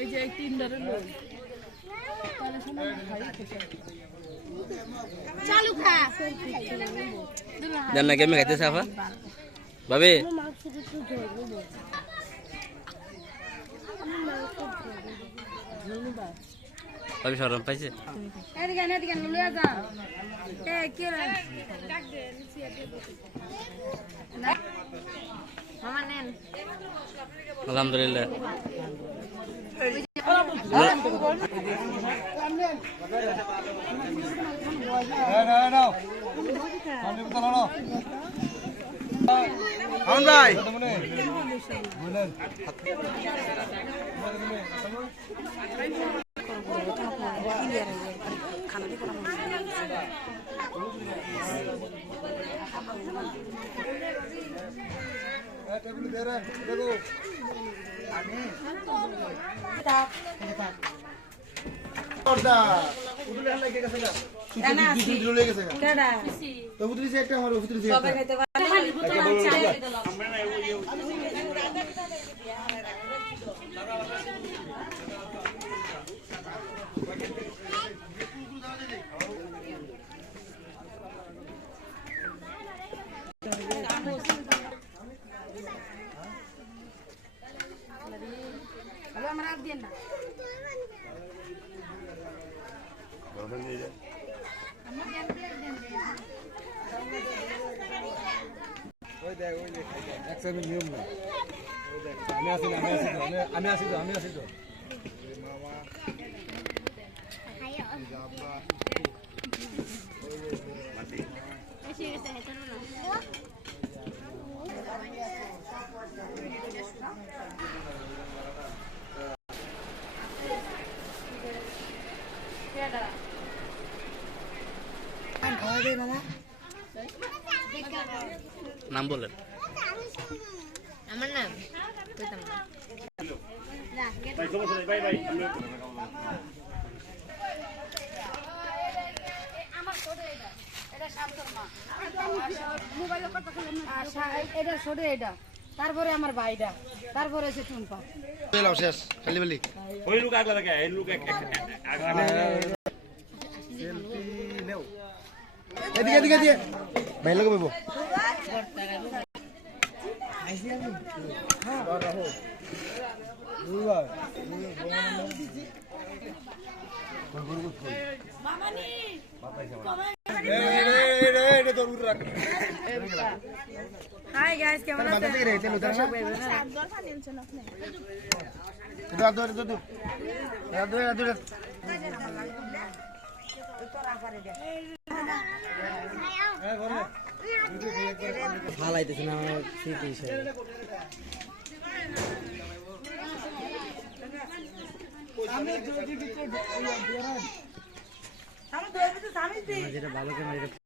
এই যে এই তিন ধরে লোক চালু খা জান না কেমনে খাইতে সাফা ভাবে ভাবি শরম পাইছে এদিকে এদিকে লইয়া যা এ কি রে ডাক দে মামা নেন আলহামদুলিল্লাহ নিয়ম না আমি আসি তো নাম বলেন আমার নাম কইতাম না আমার ছোট এটা শান্তর মা মোবাইল কথা এটা ছোট এটা তারপরে আমার ভাইটা তারপরে এসে টুম্পা লাও শেষ খালি বলি ওই লোক আগলা লাগে এই লোক সেলফি নেও এদিকে এদিকে দিয়ে ভাই লাগে বইবো আইছি আমি হ্যাঁ রাখো বুঝবা মামানি এটা তো উড় রাখ হাই গাইস কেমন আছেন দর্শক ভাই বোনেরা ফালাইতেছে না আমার স্মৃতি হিসেবে যেটা ভালো করে